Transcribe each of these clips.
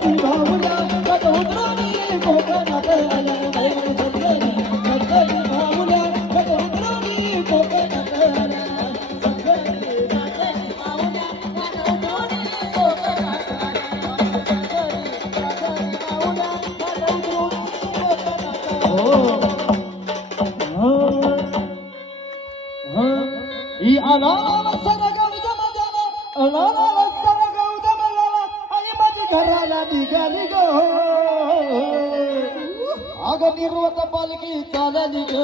कधी भावला कधी उतरवली कोकणात आल्या बाई सगळी सगळी भावला कधी उतरवली कोकणात आल्या सगळी भावला कधी उतरवली कोकणात ही अनाला सरगाव जमाजाला अनाला सरगाव जमाजाला आई माझी घराला निघाली गो अगं निर्वत पालखी चालली ग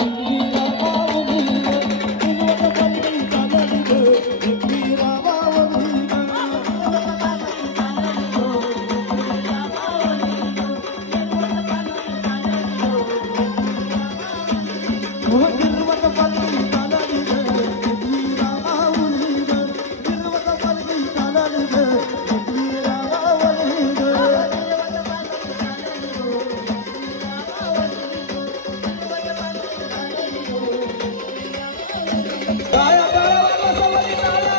इंदिरा माऊली निर्वत पालखी चालली ग इंदिरा माऊली निर्वत पालखी चालली ग इंदिरा माऊली निर्वत पालखी चालली ग इंदिरा माऊली गाया गाया वाला सवारी गाया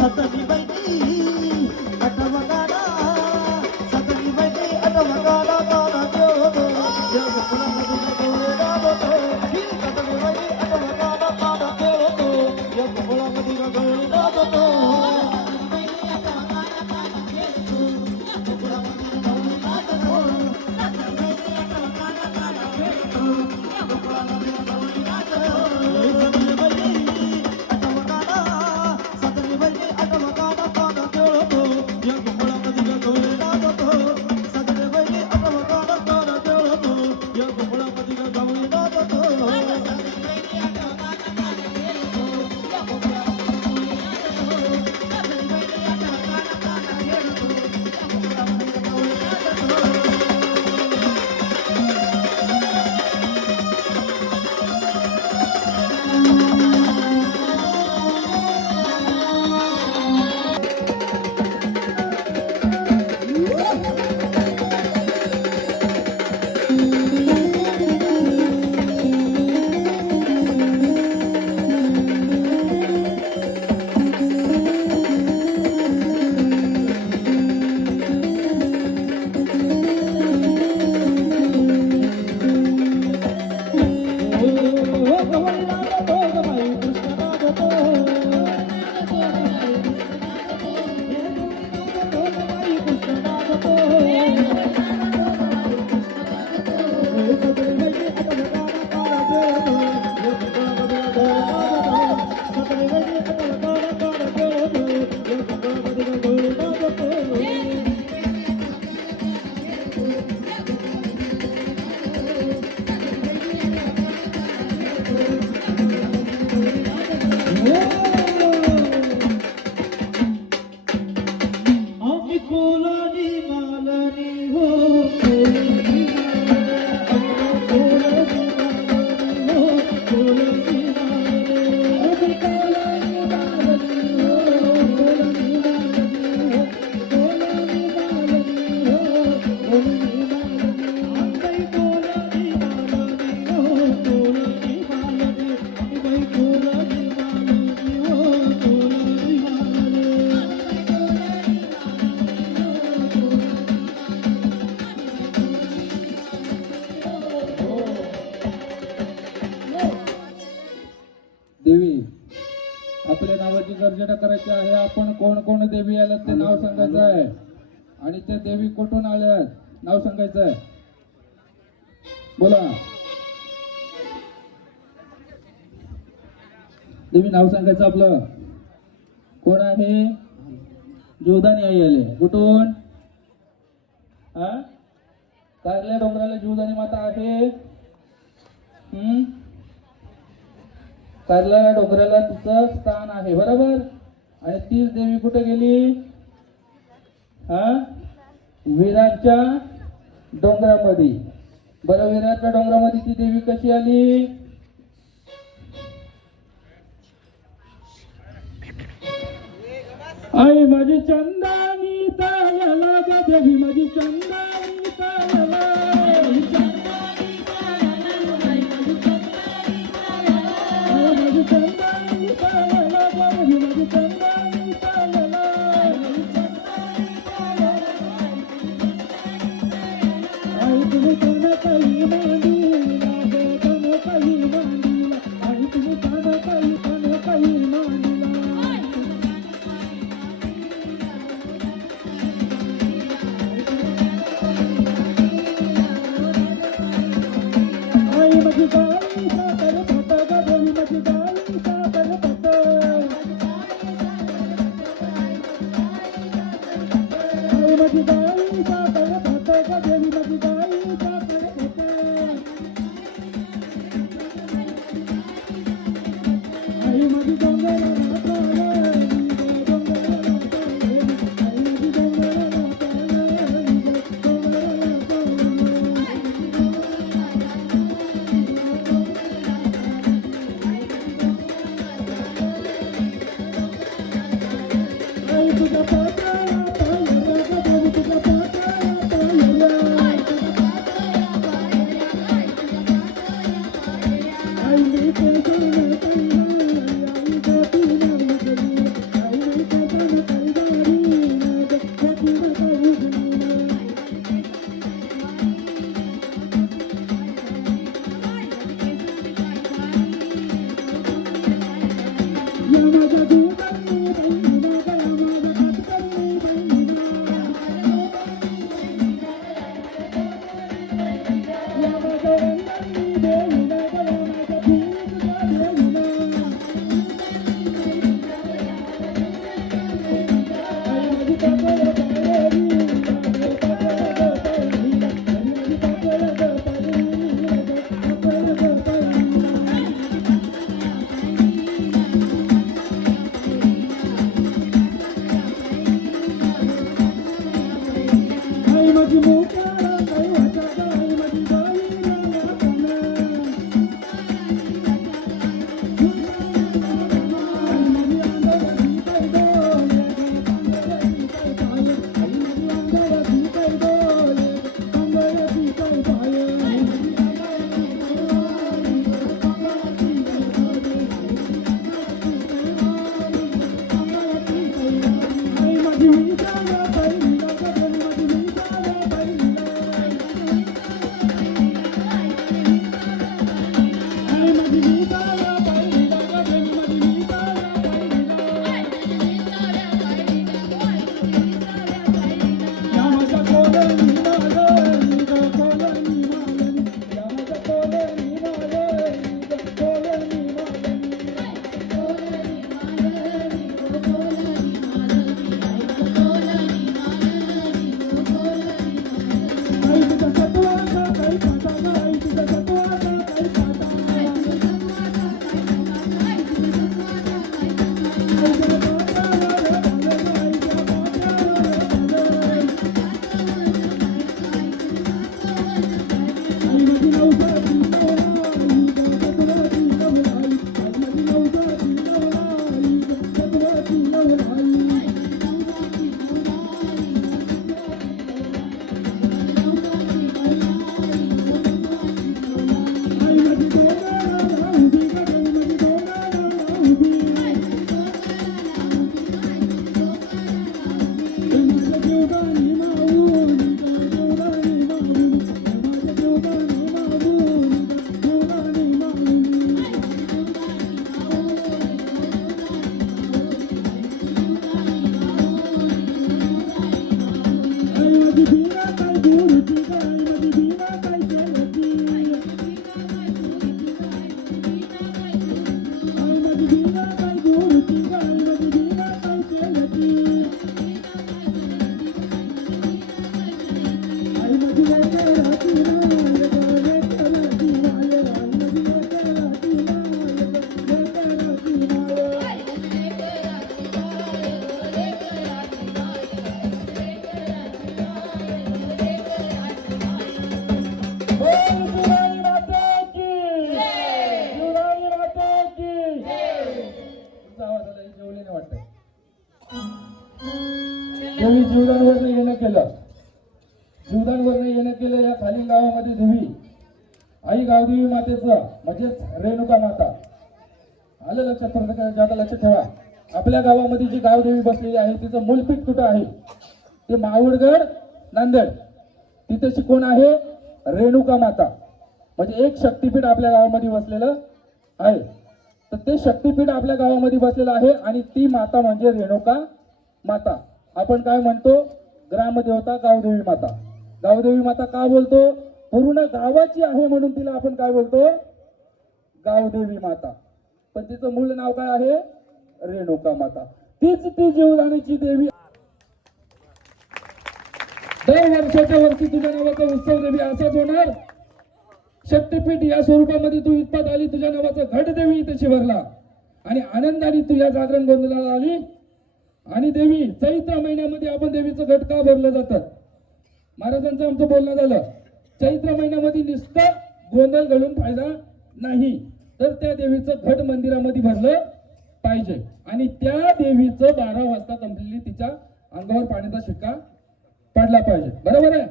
सतनी बैठी अटवगाडा सतनी बैठी अटवगाडा गाडा देव जग फुलामध्ये गौरेला बोतो सतनी बैठी अटवगाडा गाडा देव जग फुलामध्ये गौरेला बोतो देवी आपल्या नावाची गर्जना करायची आहे. आपण कोण कोण देवी आल्यात ते नाव सांगायचं आहे आणि त्या देवी कुठून आल्यात नाव सांगायचं आहे. बोला देवी नाव सांगायचं आपलं. कोण आहे? जीवदानी आई आले. कुठून? कारल्या डोंगराला जीवदानी माता आहे. कारल्या डोंगराला तिचं स्थान आहे बरोबर. आणि तीच देवी कुठे गेली? हा वीरांच्या डोंगरामध्ये. बरं, वीरांच्या डोंगरामध्ये ती देवी कशी आली? आई माझी चंदानी तायाला ग देवी, माझी चंदानी तायाला. आई माझी चंदानी तायाला ग देवी, माझी चंदानी तायाला. आई तुम्ही काना काही मांडीला ग, काना काही मांडीला. आई तुम्ही काना काही मांडीला. आई माझी गाई साखर भात ग देवी, माझी गाई साखर भात. आई माझी गाई साखर भात ग देवी, माझी गाई साखर भात. आई माझी डोंगराला नाचायला ग, डोंगराला नाचायला. आई माझी डोंगराला नाचायला ग, डोंगराला नाचायला. आई तुझ्या पायाला पायाला ग देवी, तुझ्या पायाला पायाला. आई मी केसानं कैवारी, आई गोपीनं उजली. आई मी केसानं कैवारी ग, गोपीनं उजली. या माझ्या जीवानी बहिणीला ग, या माझ्या कातकरी बहिणीला. या माझ्या रंगानी देवीला ग, या माझ्या भीमच्या देवीला. आई माझी काकळ पायरी ग, काकळ ग पायरी. आई माझी काकळ ग पायरी ग, काकळ ग पायरी. आई माझी मोक्याला कैवाच्या ग, आई माझी गाईला वाटाणा. आई माझी अंगावरची कै डोले ग, अंगावरची कै पाय. आई माझी अंगावरची कै डोले ग, अंगावरची कै पाय. आई माझी मिसाला बहिणीला ग देवी, माझी मिसाला बहिणीला. देवी जीवदानवरनं येणं केलं. जीवदानवरनं येणं केलं. या खालील गावामध्ये देवी आई गावदेवी मातेचं म्हणजेच रेणुका माता. आलं लक्षात? जाता लक्षात ठेवा. आपल्या गावामध्ये जी गावदेवी बसलेली आहे तिचं मूलपीठ कुठं आहे? ते माऊडगड नांदेड. तिथे कोण आहे? रेणुका माता. म्हणजे एक शक्तीपीठ आपल्या गावामध्ये बसलेलं आहे. तर ते शक्तीपीठ आपल्या गावामध्ये बसलेलं आहे आणि ती माता म्हणजे रेणुका माता. आपण काय म्हणतो? ग्रामदेवता गावदेवी माता. गावदेवी माता का बोलतो? पूर्ण गावाची आहे म्हणून तिला आपण काय बोलतो? गावदेवी माता. पण तिचं मूळ नाव काय आहे? रेणुका माता. तीच ती जीवदानीची देवी. दर वर्षाच्या वर्षी तुझ्या नावाचा उत्सव देवी असाच होणार. शक्तीपीठ या स्वरूपामध्ये तू इतपत आली. तुझ्या नावाचा घट देवी इथे शिवरला आणि आनंदाने तू या जागरण गोंधळाला आली. आणि देवी चैत्र महिन्यामध्ये आपण देवीचं घट का भरलं जातात? महाराजांचं आमचं बोलणं झालं. चैत्र महिन्यामध्ये नुसतं गोंधळ घालून फायदा नाही, तर त्या देवीचं घट मंदिरामध्ये भरलं पाहिजे. आणि त्या देवीचं 12 वाजता कंप्लीटली तिच्या अंगावर पाण्याचा शिक्का पडला पाहिजे. बरोबर आहे?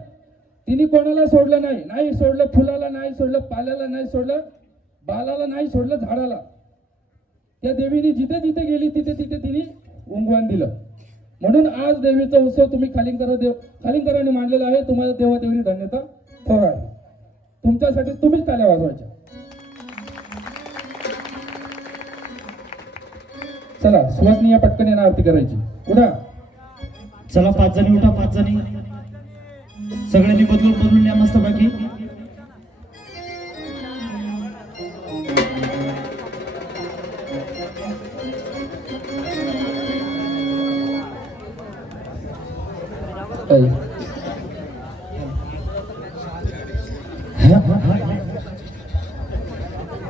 तिने कोणाला सोडलं नाही. नाही सोडलं फुलाला, नाही सोडलं पाल्याला, नाही सोडलं बालाला, नाही सोडलं झाडाला. त्या देवीने जिथे जिथे गेली तिथे तिथे तिने उंगवण दिलं. म्हणून आज देवीचा उत्सव तुम्ही खालिंगकरांनी मांडलेला आहे. तुम्हाला देवादेवी धन्यता थोर आहे. तुमच्यासाठी तुम्हीच टाळ्या वाजवायच्या. चला सुवासनीय पटकन येणार आरती करायची. उठा. चला 5 जणी उठा. 5 जणी सगळ्यांनी बदलून या मस्त बाकी.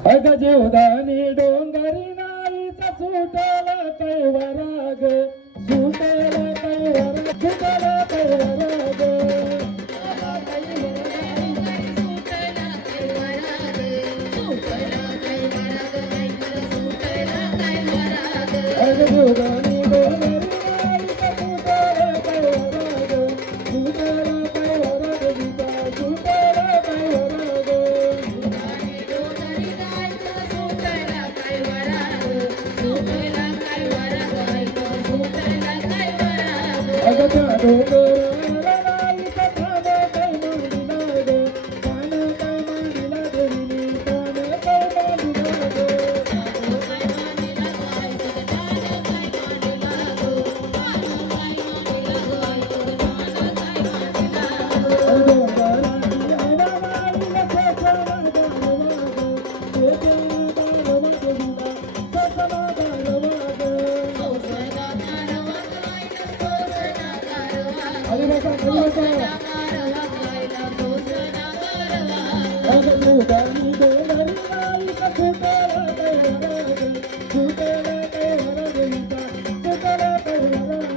अग जीवदानी डोंगरी नाईचा सुटला कैवाराग, सुटला कैवाराग, सुटला कैवाराग. अग जीवदानी डोंगरी नाईचा सुटला कैवाराग, सुटला कैवाराग, गीता सुटला कैवाराग. अगच्या डोंगराला नाईचा ठाण काय मांडिला ग, ठाण काय मांडिला देवीनी, ठाण काय मांडिला ग. डोंगराची आडा नाईला ससना गारवा ग, ससना गारवा ग गीता, ससना गारवा ग. खाली बसा, खाली बसा. अग जीवदानी डोंगरी नाईचा सुटला कैवाराग, सुटला कैवाराग, गीता सुटला कैवाराग.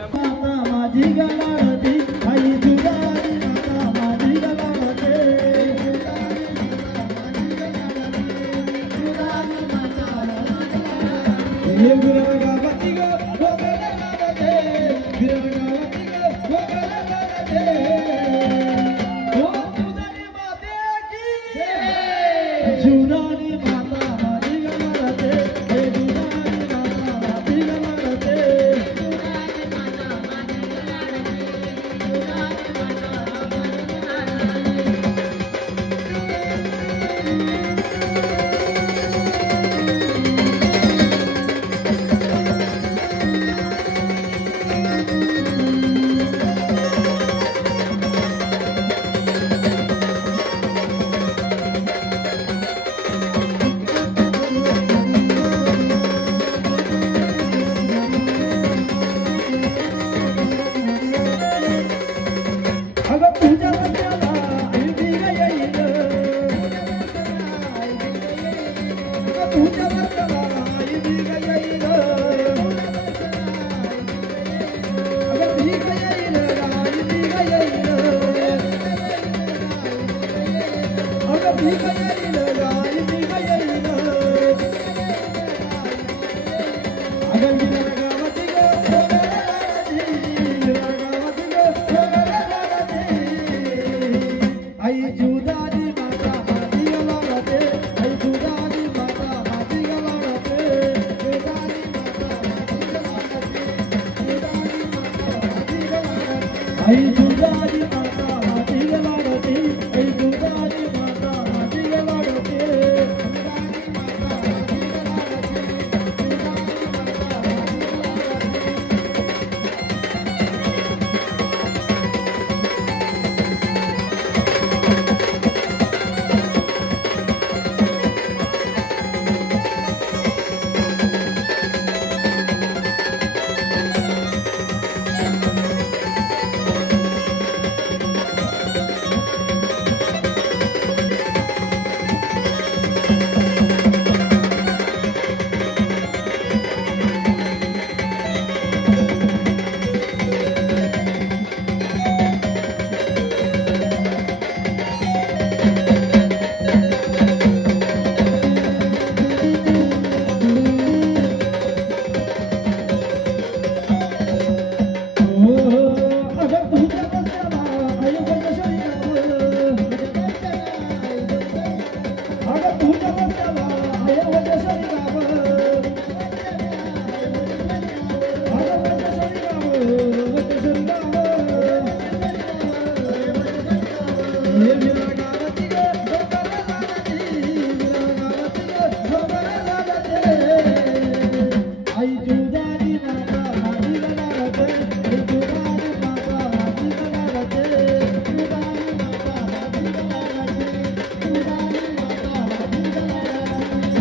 माता माझी गलावती, आई जुगारी माता माझी गलावते. ये गुरु गावती गो, गोगल गावते. विरगावती ग गोगलगावते ओ जीवदानी माते की जीवदानी माता माझी गमरते हे जीवदानी माता माझी गमरते अगं तुझ्या रस्त्याला आई बिग येईल अगं तुझ्या रस्त्याला आई बिग येईल अगं बिग येईल आई बिग येईल अगं बिग येईल आई बिग येईल अगं विरगावती ग गोगलगावती विरगावती ग गोगलगावती आई जीवदानी माता माझी गमरते आई जीवदानी माता माझी गमरते जीवदानी माता माझी गमरते जीवदानी माता माझी गमरते आई जीवदानी माता माझी गमरते आई जीवदानी माता माझी गमरते अगं तुझ्या रस्त्याला आई वैदेश्वरी गाव अगं तुझ्या रस्त्याला आई वैदेश्वरी गाव अगं वैदेश्वरी गाव वैदेश्वरी गाव हे विरगावती ग गोगलगावती विरगावती ग गोगलगावती आई जीवदानी माता माझी गमरते आई जीवदानी माता माझी गमरते जीवदानी माता माझी गमरते जीवदानी माता माझी गमरते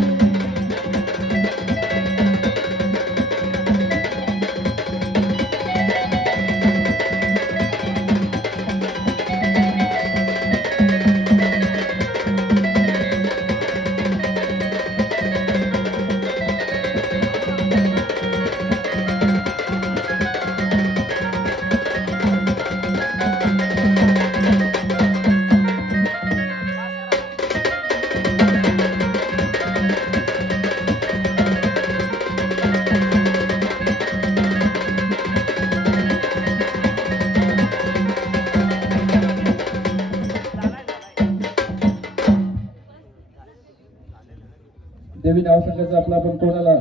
देवी नाव सांगायचं आपलं आपण कोणाला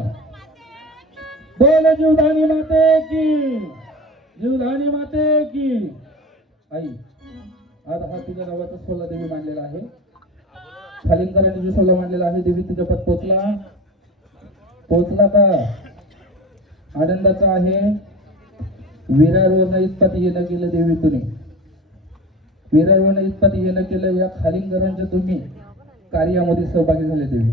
बोल जीवदानी माते की जीवदानी माते की आई आज हा तुझ्या नावाचा सोला देवी मांडलेला आहे खालिंकरांनी जो सोला मांडलेला आहे देवी तुझ्या पद पोचला का आनंदाचा आहे विरारवरनं इतपत येणं केलं देवी तुम्ही विरारवरनं इतपत येणं केलं या खालिंकरांच्या तुम्ही कार्यामध्ये सहभागी झाले देवी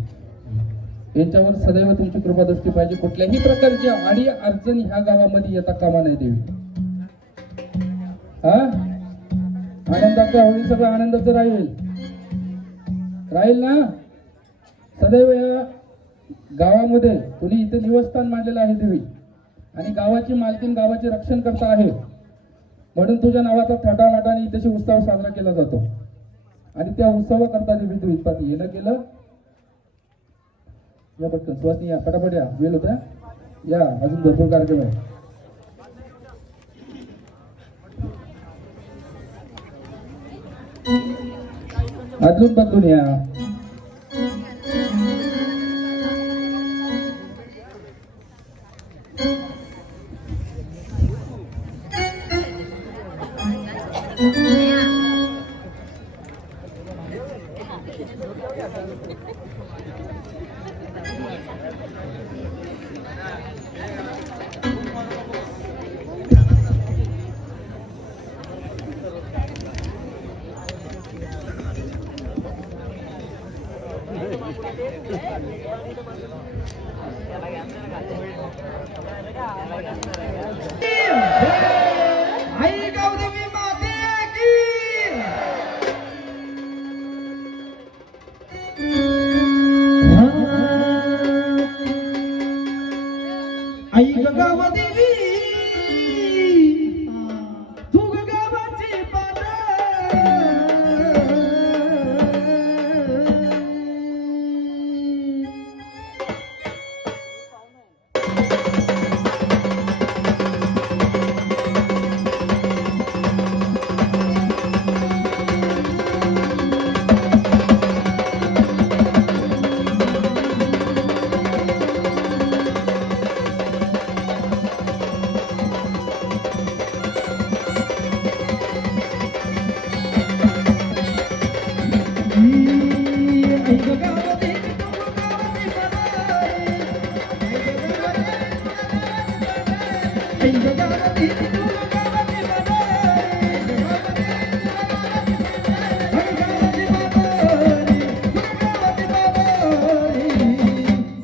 यांच्यावर सदैव तुमची कृपा दृष्टी पाहिजे कुठल्याही प्रकारची आडी अडचण ह्या गावामध्ये येता कामा नाही देवी हा आनंदाचा होईल सगळं आनंदाचं राहील ना सदैव या गावामध्ये तुम्ही इथे निवासस्थान मांडलेलं आहे देवी आणि गावाची मालकीन गावाचे रक्षण करता आहे म्हणून तुझ्या नावाचा थाटामाटाने इथे उत्सव साजरा केला जातो आणि त्या उत्सवाकरता देवी तू इतपत येणं केलं या पटकन सुवासनी या पटापट या वेळ होता या अजून भरपूर कार्यक्रम आहे अजून बदलून या. आई गावदेवी माते की आई गावदेवी तू गावाची पान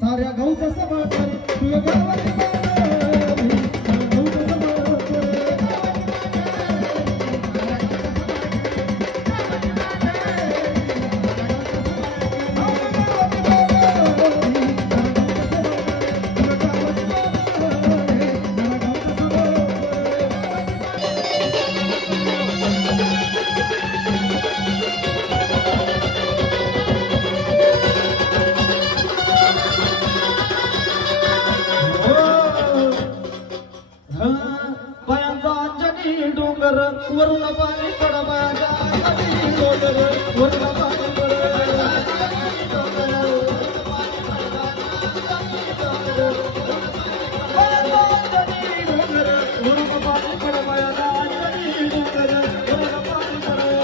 साऱ्या गावचा समाचार तुझ्या गावाची बायांचा अंजनी डोंगर वरून पाणी पड बायांचा अंजनी डोंगर वरून पाणी पड बायांचा अंजनी डोंगर वरून पाणी पड बायांचा अंजनी डोंगर वरून पाणी पड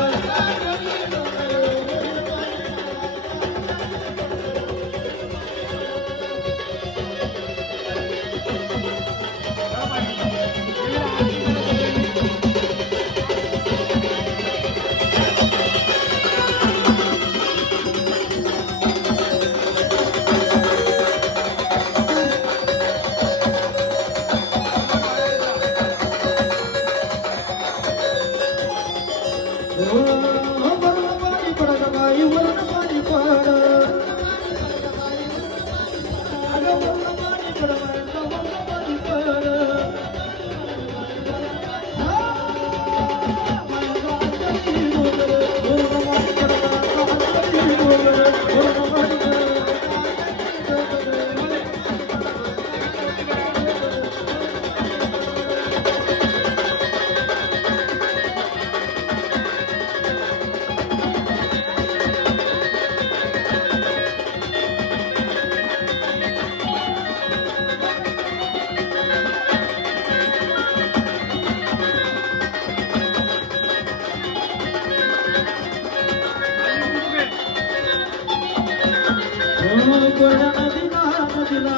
वरून पाणी पड बाई वरून पाणी पड अगं वरून पाणी पड बायांचा वरून पाणी पड नदीला